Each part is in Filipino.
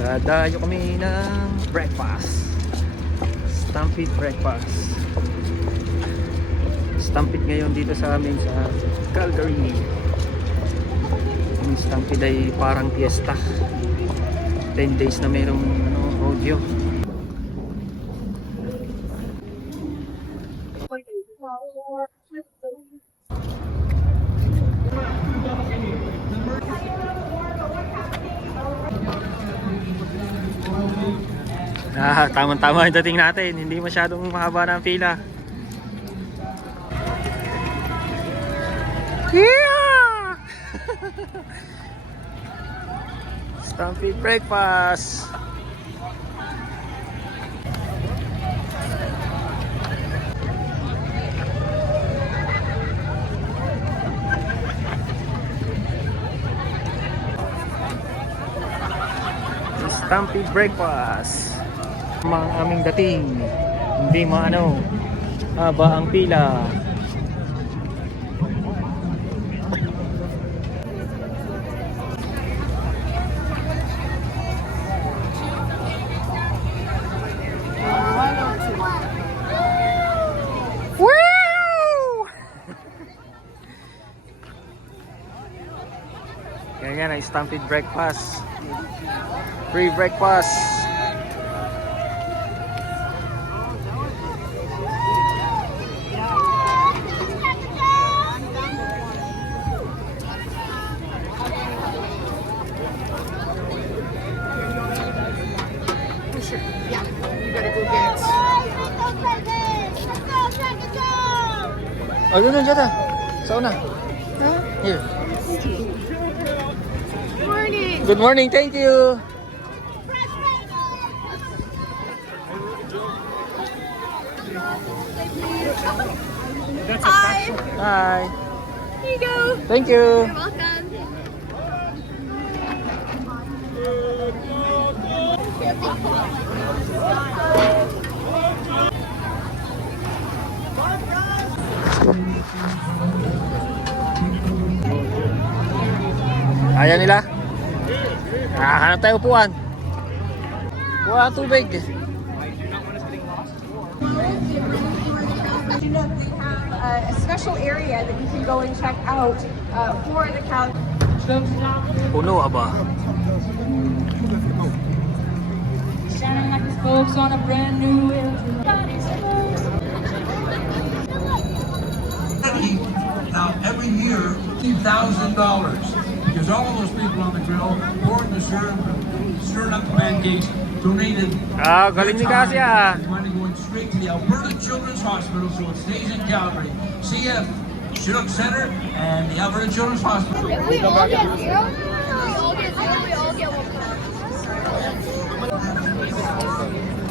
Dadayo kami ng breakfast. Stampede breakfast. Stampede ngayon dito sa amin sa Calgary. Yung Stampede ay parang fiesta. 10 days na mayroong rodeo. Tama-tama yung dating natin. Hindi masyadong mahaba na ang pila. Yeah! Stampede breakfast. Stampede breakfast. Mga aming dating. Hindi haba ang pila. Ganyan ang Stampede breakfast. Free breakfast. Yeah, you gotta go get. Oh, yun dyan na. Sa una. Here. Morning. Good morning, thank you. Hi. Hi. Here you go. Thank you. You're welcome. Kaya nila? Hanap tayo upuan. Upuan tubig. They have a special area that you can go and check out for the Cal. Puno aba. Shining like the spokes on a brand new wheel. Now, every year, $50,000 because all of those people on the grill, pouring the syrup, stirring up the pancakes, donated. Galing ni Kasi Money going straight to the Alberta Children's Hospital, so it stays in Calgary. CF Chinook Center and the Alberta Children's Hospital. We all get zero. We all get zero. We all get 1 point.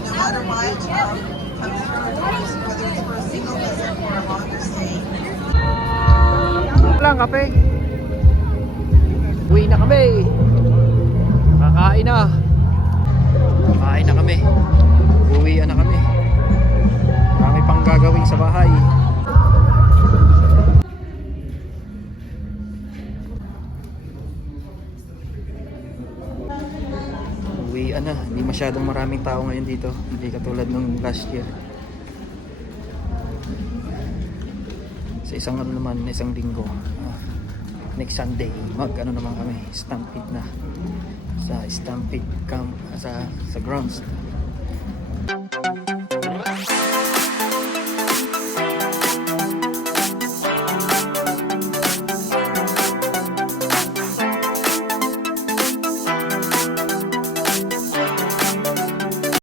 No matter what comes through, whether it's for a single visit or a longer stay. Lang kape. Uwi na kami. Kakain na. Kakain na kami. Uwi na kami. Marami pang gagawin sa bahay. Uwi na. Hindi masyadong maraming tao ngayon dito. Hindi katulad nung last year. Sa isang linggo, next Sunday naman kami Stampede na sa Stampede camp sa grounds.